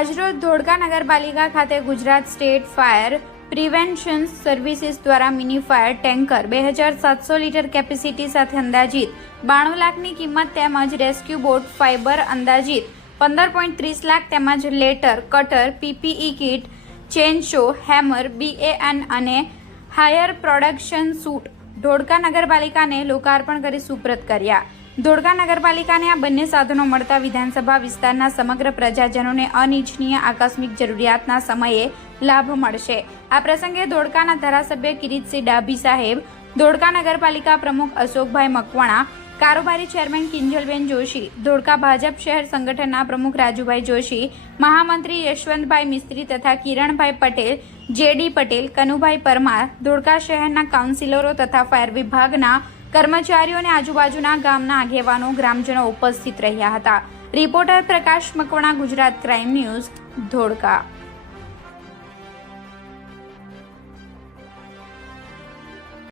આજરોજ ધોળકા નગરપાલિકા ખાતે Gujarat state fire prevention services દ્વારા mini fire tanker 2700 litre capacity સાથે અંદાજિત 92 લાખની કિંમત તેમજ રેસ્ક્યુ બોટ ફાઇબર અંદાજિત 15.30 લાખ તેમજ ladder, cutter, PPE kit, chainsaw, hammer, BAN અને હાયર પ્રોડક્શન સૂટ ધોળકા નગરપાલિકાને લોકાર્પણ કરી સુપ્રત કર્યા. ધોળકા નગરપાલિકાને આ બંને સાધનો મળતા વિધાનસભા વિસ્તારના સમગ્ર પ્રજાજનોને અનિચ્છનીય આકસ્મિક જરૂરિયાતના સમયે લાભ મળશે. આ પ્રસંગે ધોળકાના ધારાસભ્ય કિરીટસિંહ ડાભી સાહેબ, ધોળકા નગરપાલિકા પ્રમુખ અશોકભાઈ મકવાણા, કારોબારી ચેરમેન કિંજલબેન જોશી, ધોળકા ભાજપ શહેર સંગઠનના પ્રમુખ રાજુભાઈ જોશી, મહામંત્રી યશવંતભાઈ મિસ્ત્રી તથા કિરણભાઈ પટેલ, JD પટેલ, કનુભાઈ પરમાર, ધોળકા શહેરના કાઉન્સિલરો તથા ફાયર વિભાગના કર્મચારીઓ અને આજુબાજુના ગામના આગેવાનો, ગ્રામજનો ઉપસ્થિત રહ્યા હતા. રિપોર્ટર પ્રકાશ મકવાણા, ગુજરાત ક્રાઇમ ન્યૂઝ, ધોળકા.